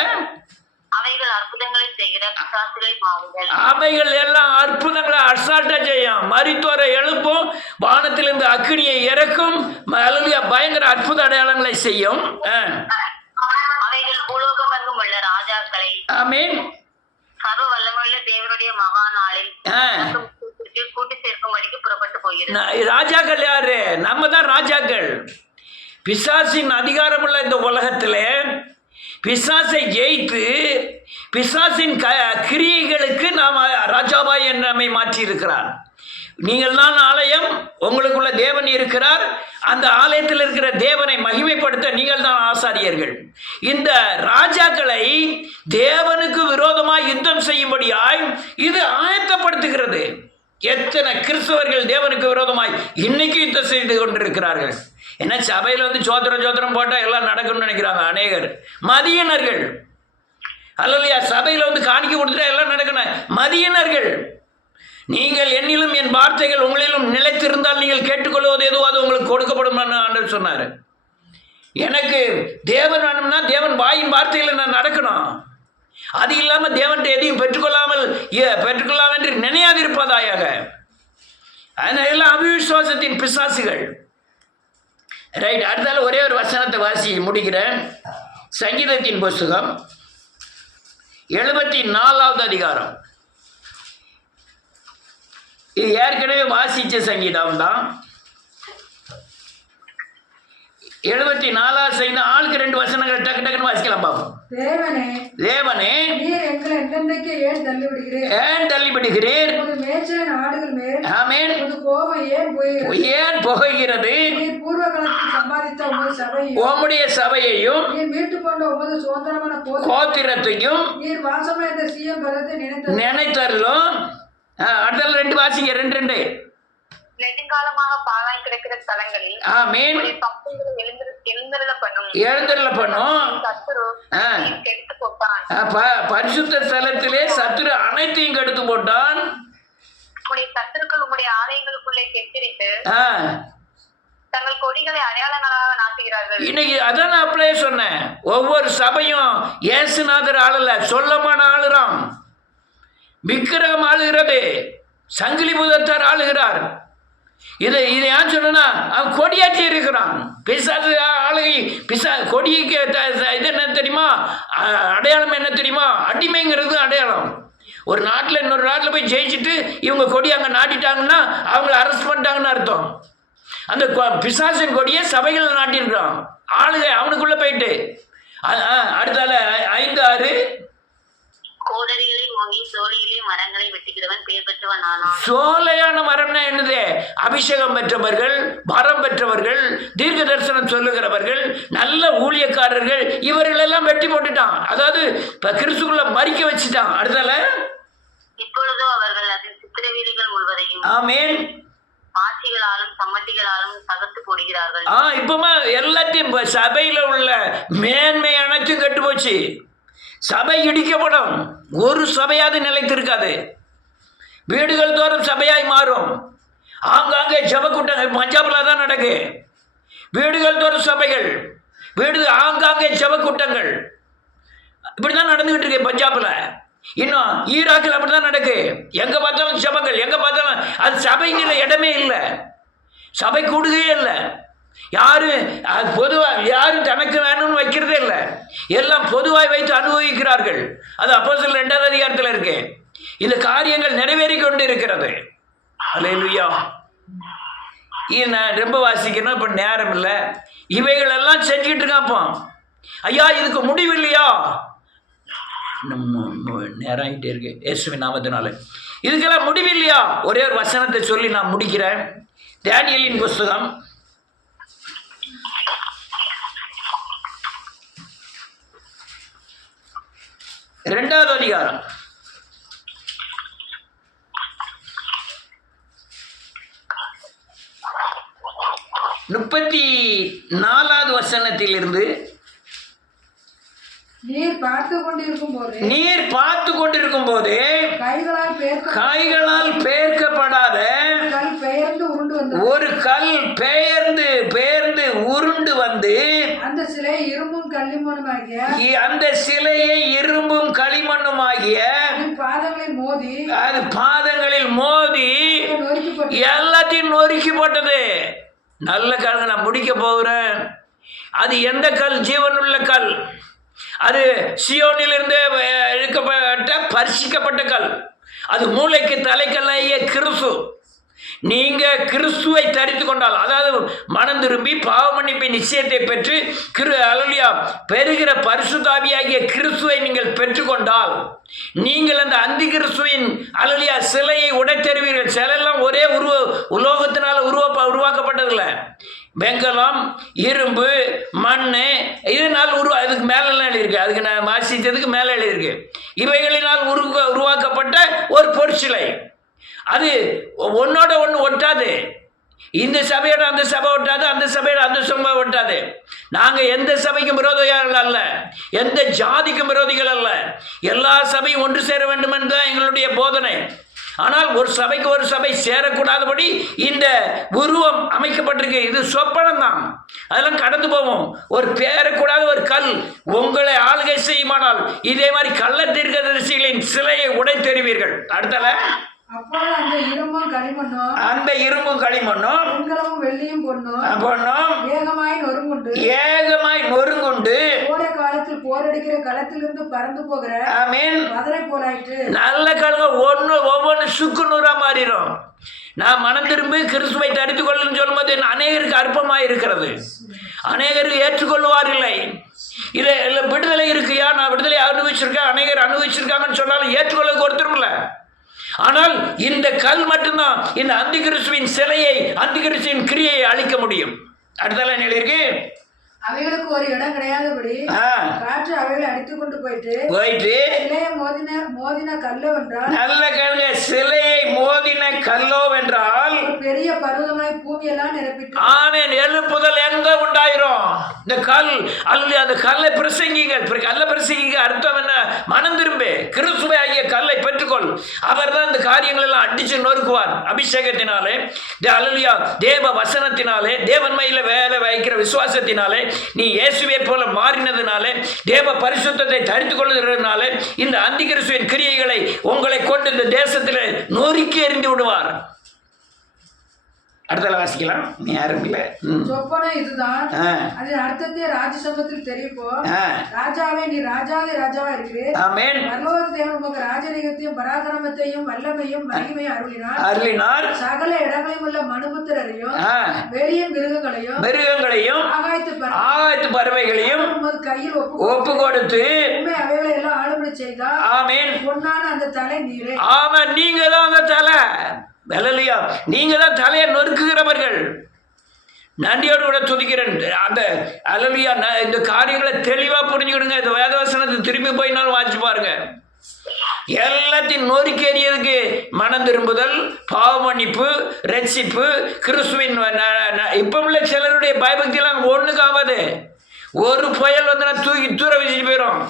அவைகள் அற்புதங்களை செய்கிற பிசாசுகளின் ஆவிகள். அவைகள் எல்லாம் அற்புதங்களை அசால்ட்டா செய்யும், மரித்தோரை எழுப்பும், வானத்திலிருந்து அக்கினியை இறக்கும், பயங்கர அற்புத அடையாளங்களை செய்யும். அவைகள் பூலோகம் எங்கும் உள்ள ராஜாக்களை, ஆமென், சர்வ வல்லமையுள்ள தேவனுடைய மகா நாளில் கூட்டி சேர்க்கும்படிக்கு புறப்பட்டு போகிறது. ராஜாக்கள் யாரு? நம்ம தான் ராஜாக்கள். பிசாசின் அதிகாரமுள்ள இந்த உலகத்தில் பிசாசை ஜெயித்து பிசாசின் கிரியைகளுக்கு நாம் ராஜாவாய் நம்மை மாற்றி இருக்கிறார். நீங்கள் தான் ஆலயம், உங்களுக்குள்ள தேவன் இருக்கிறார். அந்த ஆலயத்தில் இருக்கிற தேவனை மகிமைப்படுத்த நீங்கள் தான் ஆசாரியர்கள். இந்த ராஜாக்களை தேவனுக்கு விரோதமாய் யுத்தம் செய்யும்படியாய் இது ஆயத்தப்படுத்துகிறது. எத்தனை கிறிஸ்தவர்கள் தேவனுக்கு விரோதமாய் இன்னைக்கு யுத்தம் செய்து கொண்டிருக்கிறார்கள். என்ன சபையில் சோத்திரம் போட்டால் எல்லாம் நடக்கும்னு நினைக்கிறாங்க அநேகர். மதியினர்கள், அல்லேலூயா, சபையில் காணிக்க கொடுத்துட்டா எல்லாம் நடக்கணும். மதியினர்கள், நீங்கள் என்னிலும் என் வார்த்தைகள் உங்களிலும் நிலைத்திருந்தால் நீங்கள் கேட்டுக்கொள்வது எதுவோ அது உங்களுக்கு கொடுக்கப்படும் ஆண்டவர் சொன்னார். எனக்கு தேவன் வேணும்னா தேவன் வாயின் வார்த்தையில் நான் நடக்கணும். அது இல்லாமல் தேவன்கிட்ட எதையும் பெற்றுக்கொள்ளாமல் என்று நினையாதிருப்பதாயாக. அதனால எல்லாம் அவிசுவாசத்தின் பிசாசுகள். ரைட். அடுத்தால ஒரே ஒரு வசனத்தை வாசி முடிக்கிறேன். சங்கீதத்தின் புஸ்தகம் 74வது அதிகாரம். இது ஏற்கனவே வாசித்த சங்கீதம் தான். 74வது சங்கீதம். ஆளுக்கு 2 வசனங்கள் டக்கு டக்குன்னு வாசிக்கலாம் பார்ப்போம். தேவனே, ஏன் தள்ளிவிடுகிறீர்? ஆமென். ஏன் புகைகிறது? உம்முடைய சபையையும் கோத்திரத்தையும் நினைத்தருளும். அடுத்த 2 வாசிங்க. 2 நெடுங்காலமாக பாழாய் கிடக்கிற ஸ்தலங்களில் ஆமென் எழுந்தருள பண்ணும். பரிசுத்த ஸ்தலத்திலே சத்துரு அனைத்தையும் கெடுத்து போட்டான். சத்துருக்கள் உம்முடைய ஆலயங்களுக்குள்ளே கெட்டிரித்து தங்கள் கொடிகளை அடையாளங்களாக நாட்டுகிறார்கள். இன்னைக்கு அதான் நான் அப்படியே சொன்னேன். ஒவ்வொரு சபையும் இயேசுநாதர் ஆளல, சொல்லமான ஆளுறான், விக்கிரகம் ஆளுகிறது, சங்கிலி புதத்தார் ஆளுகிறார். இதை ஏன் சொன்னா அவன் கொடியாற்றி இருக்கிறான். பிசாசு ஆளுகை கொடிக்கு இது என்ன தெரியுமா? அடையாளம் என்ன தெரியுமா? அடிமைங்கிறது அடையாளம். ஒரு நாட்டில் இன்னொரு நாட்டில் போய் ஜெயிச்சுட்டு இவங்க கொடி அங்கே நாட்டிட்டாங்கன்னா அவங்கள அரெஸ்ட் பண்ணிட்டாங்கன்னு அர்த்தம். அந்த பிசாசின் கொடியை சபைகள் நாட்டியிருக்கிறான் ஆளுகை அவனுக்குள்ள போயிட்டு. அடுத்தால 5-6 கோடரிகளை வாங்கி சோலையிலே மரங்களை வெட்டுகிறவன் பெயர் பெற்றவன் ஆனான். சோலையான மரம்னா என்னது? அபிஷேகம் பெற்றவர்கள், மரம் பெற்றவர்கள், தீர்க்க தரிசனம் சொல்லுகிறவர்கள், நல்ல ஊழியக்காரர்கள், இவர்கள் எல்லாம் வெட்டி போட்டுட்டான். அதாவது கிறிஸ்துக்குள்ள மறிக்க வச்சுட்டான். அடுத்தால இப்பொழுதோ அவர்கள் அதன் சித்திரவீதிகள் முழுவதையும் ஆமென் மாற்றி சாட்சிகளாலும் சம்மட்டிகளாலும் தகர்த்து போடுகிறார்கள். இப்பமா எல்லாத்தையும் சபையில உள்ள மேன்மை அனைத்தும் கெட்டு போச்சு. சபை இடிக்கப்படும். ஒரு சபையாவது நிலைத்திருக்காது. வீடுகள் தோறும் சபையாய் மாறும். ஆங்காங்கே ஜப கூட்டங்கள் பஞ்சாப்ல தான் நடக்கு. வீடுகள் தோறும் சபைகள், ஆங்காங்கே ஜப கூட்டங்கள் இப்படிதான் நடந்துகிட்டு இருக்கு பஞ்சாப்ல. இன்னும் ஈராக்கில் அப்படிதான் நடக்கு. எங்க பார்த்தாலும் ஜபங்கள், எங்க பார்த்தாலும் அது சபைங்கிற இடமே இல்லை. சபை கூடுகையே இல்லை. அது பொதுவாக யாரும் தனக்கு வேணும்னு வைக்கிறதே இல்லை. எல்லாம் பொதுவாய் வைத்து அனுபவிக்கிறார்கள். அது அப்போஸ்தலர் 2ஆம் அதிகாரத்தில் இருக்கு. இந்த காரியங்கள் நிறைவேறி கொண்டு இருக்கிறது. அல்லேலூயா. நான் ரொம்ப வாசிக்கணும், இப்போ நேரம் இல்லை. இவைகளெல்லாம் செஞ்சுக்கிட்டு இருக்காப்போ ஐயா இதுக்கு முடிவு இல்லையா? நேரம் ஆகிட்டே இருக்கு. இயேசுவின் நாமத்தினால இதுக்கெல்லாம் முடிவு இல்லையா? ஒரே ஒரு வசனத்தை சொல்லி நான் முடிக்கிறேன். தானியேலின் புஸ்தகம் 2ஆம் அதிகாரம் 34வது வசனத்திலிருந்து, நீர் பார்த்து கொண்டிருக்கும் போது கைகளால் பெயர்க்கப்படாத ஒரு கல் பெயர்ந்து உருண்டு வந்து அந்த சிலையை இரும்பும் களிமண்ணுமாகிய அது பாதங்களில் மோதி எல்லாத்தையும் நொறுக்கி போட்டது. நல்ல கல். நான் முடிக்க போகிறேன். அது எந்த கல்? ஜீவனுள்ள கல். அது சியோனிலிருந்து இழுக்கப்பட்ட பரிசிக்கப்பட்ட கல். அது மூளைக்கு தலைக்கல்லையே கிறிஸ்து. நீங்க கிறிஸ்துவை தரித்து கொண்டால், அதாவது மனம் திரும்பி பாவ மன்னிப்பை நிச்சயத்தை பெற்று அல்லேலூயா பெறுகிற பரிசுத்தாவியாகிய கிறிஸ்துவை நீங்கள் பெற்றுக்கொண்டால், நீங்கள் அந்த அந்தி கிறிஸ்துவின் அல்லேலூயா சிலையை உடைத்தெறிவீர்கள். சிலையெல்லாம் ஒரே உலோகத்தினால உருவாக்கப்பட்டதில்லை. வெங்கலம், இரும்பு, மண், இதனால் அதுக்கு மேலெல்லாம் எழுதியிருக்கு. அதுக்கு நான் வாசித்ததுக்கு மேலே எழுதியிருக்கு. இவைகளினால் உருவாக்கப்பட்ட ஒரு பொற்சிலை. அது ஒன்னோட ஒன்று ஒட்டாது. இந்த சபையோட அந்த சபை ஒட்டாது, அந்த சபையோட அந்த சபை ஒட்டாது. நாங்கள் எந்த சபைக்கும் விரோதிகள் அல்ல, எந்த ஜாதிக்கும் விரோதிகள் அல்ல. எல்லா சபையும் ஒன்று சேர வேண்டும் என்றுதான் எங்களுடைய போதனை. ஆனால் ஒரு சபைக்கு ஒரு சபை சேரக்கூடாதபடி இந்த உருவம் அமைக்கப்பட்டிருக்கு. இது சொப்பனம் தான், அதெல்லாம் கடந்து போவோம். ஒரு பேரக்கூடாத ஒரு கல் உங்களை ஆளுகை செய்யுமானால் இதே மாதிரி கள்ள தீர்க்கதரிசிகளின் சிலையை உடைத்தெறிவீர்கள். அடுத்தல அந்த இரும்பும் களிமண்ணும் வெள்ளியும் பொன்னும் ஏகமாய் நொறுங்குண்டு கோடை காலத்தில் போரடிக்கிற களத்திலிருந்து பறந்து போகிற மதுரை போலாயிற்று. நல்ல கல்கள் ஒவ்வொன்று சுக்கு நூறா மாறிடும். நான் மனம் திரும்பி கிறிஸ்துவை தரித்துக் கொள்ளுன்னு சொல்லும்போது அநேகருக்கு அற்பமாக இருக்கிறது. அநேகருக்கு ஏற்றுக்கொள்வாரில்லை. இல்லை விடுதலை இருக்குயா, நான் விடுதலை அனுபவிச்சிருக்கேன், அநேகர் அனுபவிச்சிருக்காங்கன்னு சொன்னாலும் ஏற்றுக்கொள்ள ஒருத்தரும் இல்லை. ஆனால் இந்த கல் மட்டும்தான் இந்த அந்தி கிறிஸ்துவின் சிலையை, அந்தி கிறிஸ்துவின் கிரியை அழிக்க முடியும். அடுத்தால என்ன இருக்கு? அவைகளுக்கு ஒரு இடம் கிடையாதபடி காற்று அவைகளை அடித்துக் கொண்டு போயிட்டு சிலையை மோதின கல்லோ என்றால், நல்ல கல்ல சிலையை மோதின கல்லோ வென்றால் பெரிய பர்வதமாய் பூமியெல்லாம் நிரப்பிட்டு ஆமென். எழுப்புதல் எங்க உண்டாயிரும்? இந்த கல் அல்ல, அந்த கல்லை பிரசங்கிகள். கல்லை பிரசங்கிக்க அர்த்தம் என்ன? மனம் திரும்பு, கிறிஸ்துவை ஆகிய கல்லை பெற்றுக்கொள். அவர் தான் இந்த காரியங்கள் எல்லாம் அடிச்சு நொறுக்குவார். அபிஷேகத்தினாலே, அல்லேலூயா தேவ வசனத்தினாலே, தேவன்மையில வேலை வைக்கிற விசுவாசத்தினாலே, நீ இயேசுவை போல மாறினதுனாலே, தேவ பரிசுத்தத்தை தரித்துக் கொள்ளுகிறதுனால இந்த அந்தி கிறிஸ்துவின் கிரியைகளை உங்களை கொண்டு இந்த தேசத்தில் நொறுக்கி எறிந்து விடுவார். அடுத்த வாசிக்கலாம். யாரும் இல்லை. சொப்பனம் இதுதான். அதன் அர்த்தத்தை ராஜசபத்தில் தெரிவிப்போ, ராஜாவே நீ ராஜாவே ராஜாவா இருக்கு. ஆமென். பரலோக தேவன் உமக்கு ராஜரீகத்தையும் பராக்கிரமத்தையும் வல்லமையும் மகிமையும் அருளினார். சகல இடங்களையும் உள்ள மனுபுத்திரரையும் வெளியின் மிருகங்களையும் ஆகாயத்து பறவைகளையும் கையில் ஒப்பு கொடுத்து அவைகளை எல்லாம் ஆளுமை செய்தார். ஆமென். பொன்னான அந்த தலை நீரே. ஆமென். நீங்க தான் அந்த தலை. அல்லேலூயா. நீங்க தான் தலையை நொறுக்குகிறவர்கள். நன்றியோடு கூட துதிக்கிறேன். அந்த அல்லேலூயா இந்த காரியங்களை தெளிவா புரிஞ்சுக்கிடுங்க. இந்த வேதவசனத்தை திரும்பி போயினாலும் வாசிச்சு பாருங்க. எல்லாத்தையும் நொறுக்கேறியதுக்கு மனம் திரும்புதல், பாவ மன்னிப்பு, ரட்சிப்பு, கிறிஸ்துவின் இப்போ உள்ள சிலருடைய பயபக்தியெல்லாம் ஒன்றுக்காவது. ஒரு புயல் வந்து நான் தூக்கி தூர வச்சுட்டு போயிடும்.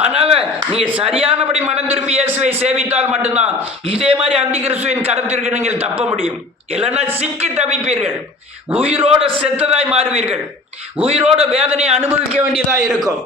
அதனால நீங்க சரியானபடி மனம் திரும்பி இயேசுவை சேவித்தால் மட்டும்தான் இதே மாதிரி அந்தி கிறிஸ்துவின் கரத்திற்கு நீங்கள் தப்ப முடியும். இல்லைன்னா சிக்கி தவிப்பீர்கள், உயிரோட செத்ததாய் மாறுவீர்கள், உயிரோட வேதனையை அனுபவிக்க வேண்டியதாக இருக்கும்.